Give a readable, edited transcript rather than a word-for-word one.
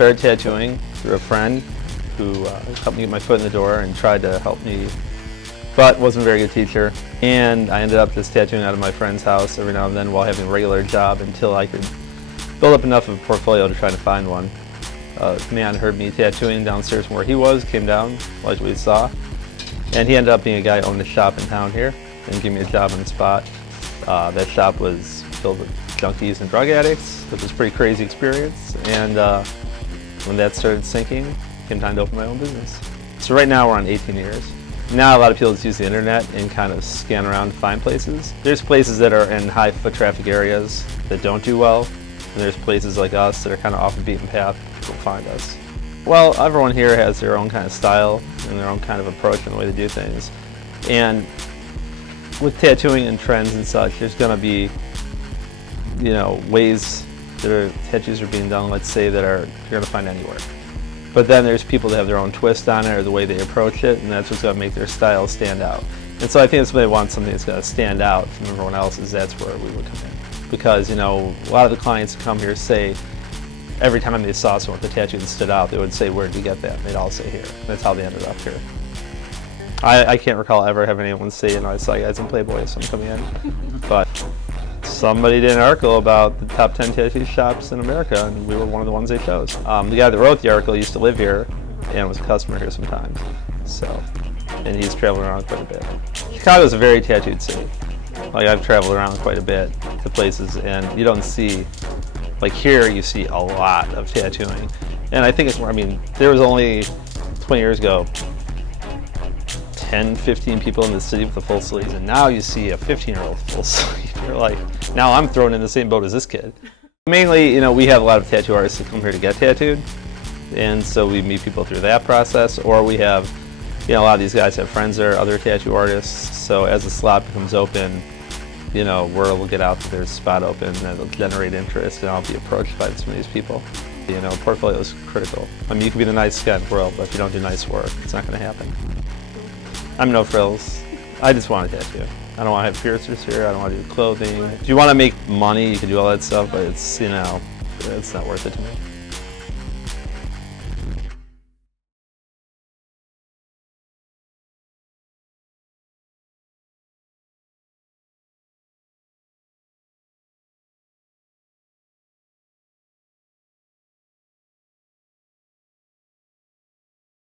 started tattooing through a friend who helped me get my foot in the door and tried to help me, but wasn't a very good teacher. And I ended up just tattooing out of my friend's house every now and then while having a regular job until I could build up enough of a portfolio to try to find one. A man heard me tattooing downstairs from where he was, came down, liked what he saw, and he ended up being a guy who owned a shop in town here and gave me a job on the spot. That shop was filled with junkies and drug addicts. It was a pretty crazy experience, and when that started sinking, it came time to open my own business. So right now we're on 18 years. Now a lot of people just use the internet and kind of scan around to find places. There's places that are in high foot traffic areas that don't do well, and there's places like us that are kind of off the beaten path that will find us. Well, everyone here has their own kind of style and their own kind of approach and the way they do things. And with tattooing and trends and such, there's going to be, ways that tattoos are being done, let's say, that you're going to find anywhere. But then there's people that have their own twist on it or the way they approach it, and that's what's going to make their style stand out. And so I think if somebody wants something that's going to stand out from everyone else's, that's where we would come in. Because, a lot of the clients who come here say every time they saw someone with a tattoo that stood out, they would say, "Where did you get that?" And they'd all say, "Here." That's how they ended up here. I can't recall ever having anyone say, I saw you guys in Playboy, so I'm coming in. But somebody did an article about the top 10 tattoo shops in America, and we were one of the ones they chose. The guy that wrote the article used to live here and was a customer here sometimes. And he's traveled around quite a bit. Chicago's a very tattooed city. I've traveled around quite a bit to places, and you don't see, here you see a lot of tattooing. And I think it's more, there was only 20 years ago, 10, 15 people in the city with the full sleeves, and now you see a 15-year-old full sleeve. You're like, now I'm thrown in the same boat as this kid. Mainly, we have a lot of tattoo artists that come here to get tattooed, and so we meet people through that process, or we have, a lot of these guys have friends that are other tattoo artists, so as the slot becomes open, word will get out that there's a spot open, and it'll generate interest, and I'll be approached by some of these people. Portfolio is critical. You can be the nicest guy in the world, but if you don't do nice work, it's not going to happen. I'm no frills. I just want a tattoo. I don't want to have piercers here. I don't want to do clothing. If you want to make money, you can do all that stuff, but it's not worth it to me.